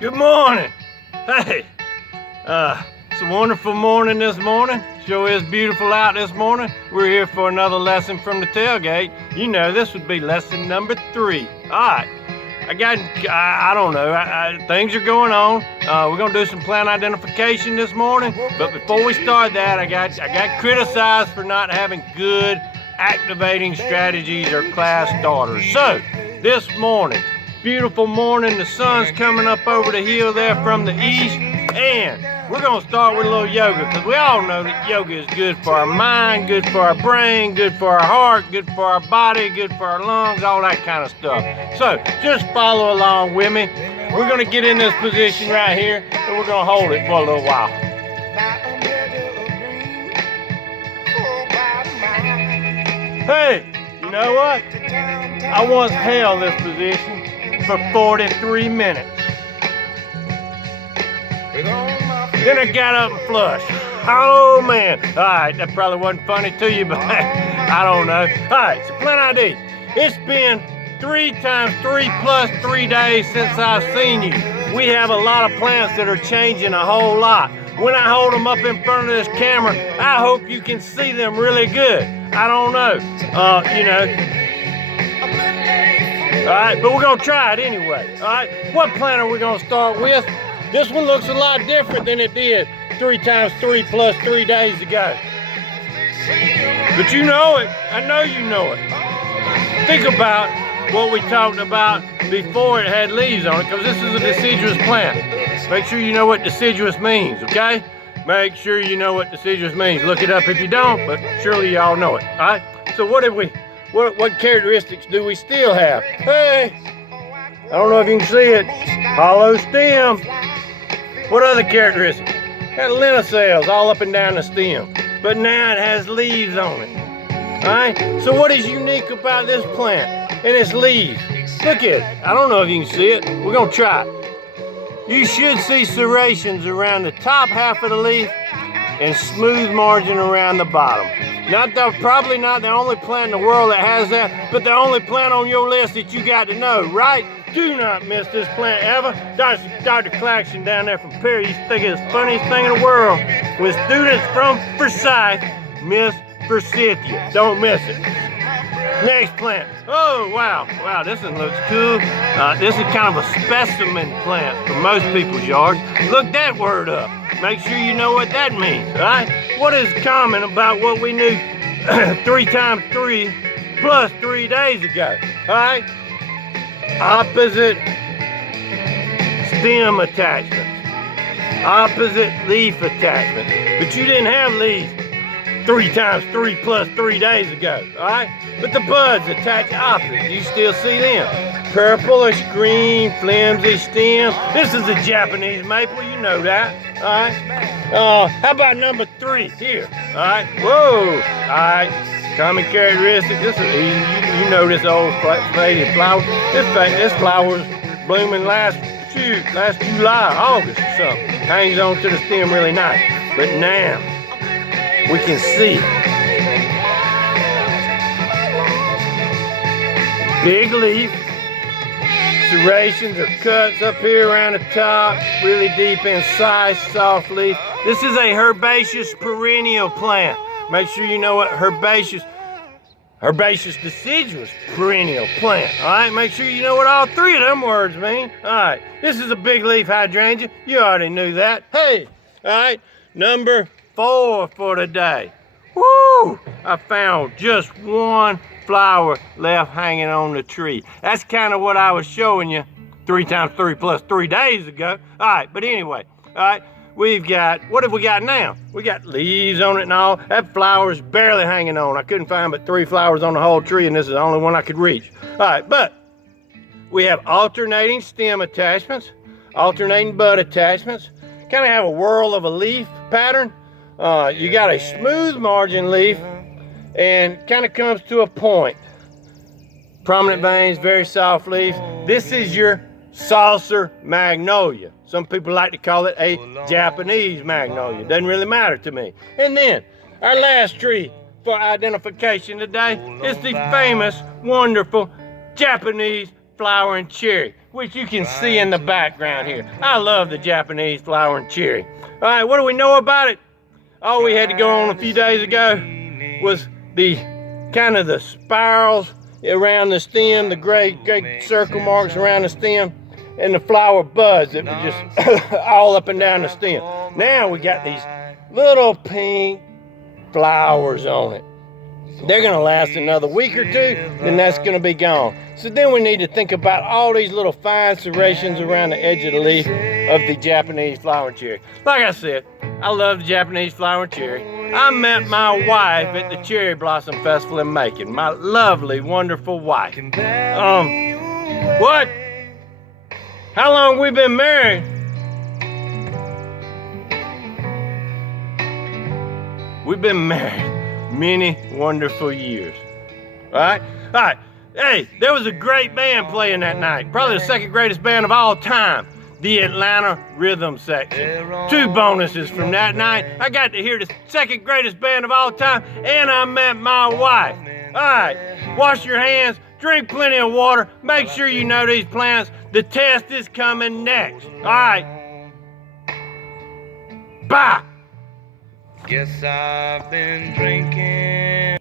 Good morning. Hey, it's a wonderful morning this morning. Sure is beautiful out this morning. We're here for another lesson from the tailgate. You know, this would be lesson number 3. All right. I don't know, things are going on. We're gonna do some plant identification this morning, but before we start that, I got criticized for not having good activating strategies or class starters. So, this morning, beautiful morning, the sun's coming up over the hill there from the east, and we're gonna start with a little yoga, because we all know that yoga is good for our mind, good for our brain, good for our heart, good for our body, good for our lungs, all that kind of stuff. So just follow along with me. We're gonna get in this position right here, and we're gonna hold it for a little while. Hey, you know what? I once held this position for 43 minutes. Then I got up and flushed. Oh man. All right, that probably wasn't funny to you, but I don't know. All right, so plant ID. It's been 3 times 3 plus 3 days since I've seen you. We have a lot of plants that are changing a whole lot. When I hold them up in front of this camera, I hope you can see them really good. I don't know, you know. All right, but we're gonna try it anyway. All right, what plant are we gonna start with? This one looks a lot different than it did 3 times 3 plus 3 days ago. But you know it. I know you know it. Think about what we talked about before it had leaves on it, because this is a deciduous plant. Make sure you know what deciduous means, okay? Make sure you know what deciduous means. Look it up if you don't, but surely y'all know it, all right? So what characteristics do we still have? Hey, I don't know if you can see it. Hollow stem. What other characteristics? Got lenticels all up and down the stem, but now it has leaves on it. All right. So what is unique about this plant and its leaves? Look at it. I don't know if you can see it. We're gonna try it. You should see serrations around the top half of the leaf and smooth margin around the bottom. Probably not the only plant in the world that has that, but the only plant on your list that you got to know, right? Do not miss this plant ever. Dr. Claxton down there from Perry used to think it's the funniest thing in the world when students from Forsyth miss Forsythia. Don't miss it. Next plant. Oh, wow, this one looks cool. This is kind of a specimen plant for most people's yards. Look that word up. Make sure you know what that means, all right? What is common about what we knew 3 times 3 plus 3 days ago, all right? Opposite stem attachments, opposite leaf attachments. But you didn't have leaves 3 times 3 plus 3 days ago, all right? But the buds attach opposite. You still see them. Purplish green, flimsy stems. This is a Japanese maple, you know that, all right? How about number 3 here, all right? Whoa, all right. Common characteristic. This is you know this old faded flower. This flower was blooming last July, August or something. Hangs on to the stem really nice. But now we can see big leaf, serrations or cuts up here around the top, really deep inside, soft leaf. This is a herbaceous perennial plant. Make sure you know what herbaceous deciduous perennial plant. All right, make sure you know what all 3 of them words mean. All right, this is a big leaf hydrangea. You already knew that. Hey, all right, number 4 for today. Woo! I found just 1 flower left hanging on the tree. That's kind of what I was showing you 3 times 3 plus 3 days ago. All right, but anyway, all right. What have we got now? We got leaves on it and all. That flower's barely hanging on. I couldn't find but 3 flowers on the whole tree, and this is the only one I could reach. All right, but we have alternating stem attachments, alternating bud attachments, kind of have a whirl of a leaf pattern. You got a smooth margin leaf and kind of comes to a point. Prominent veins, very soft leaf. This is your saucer magnolia. Some people like to call it a Japanese magnolia. Doesn't really matter to me. And then our last tree for identification today is the famous, wonderful Japanese flowering cherry. which you can see in the background here. I love the Japanese flowering cherry. All right, what do we know about it? All we had to go on a few days ago was the kind of the spirals around the stem, the great circle marks around the stem, and the flower buds that were just all up and down the stem. Now we got these little pink flowers on it. They're gonna last another week or two, then that's gonna be gone. So then we need to think about all these little fine serrations around the edge of the leaf of the Japanese flowering cherry. Like I said, I love the Japanese flowering cherry. I met my wife at the Cherry Blossom Festival in Macon. My lovely, wonderful wife. What? How long we been married? We've been married many wonderful years. All right. Hey, there was a great band playing that night. Probably the second greatest band of all time. The Atlanta Rhythm Section. 2 bonuses from that night. I got to hear the second greatest band of all time, and I met my wife. All right, wash your hands, drink plenty of water, make sure you know these plants. The test is coming next. All right. Bye. Guess I've been drinking.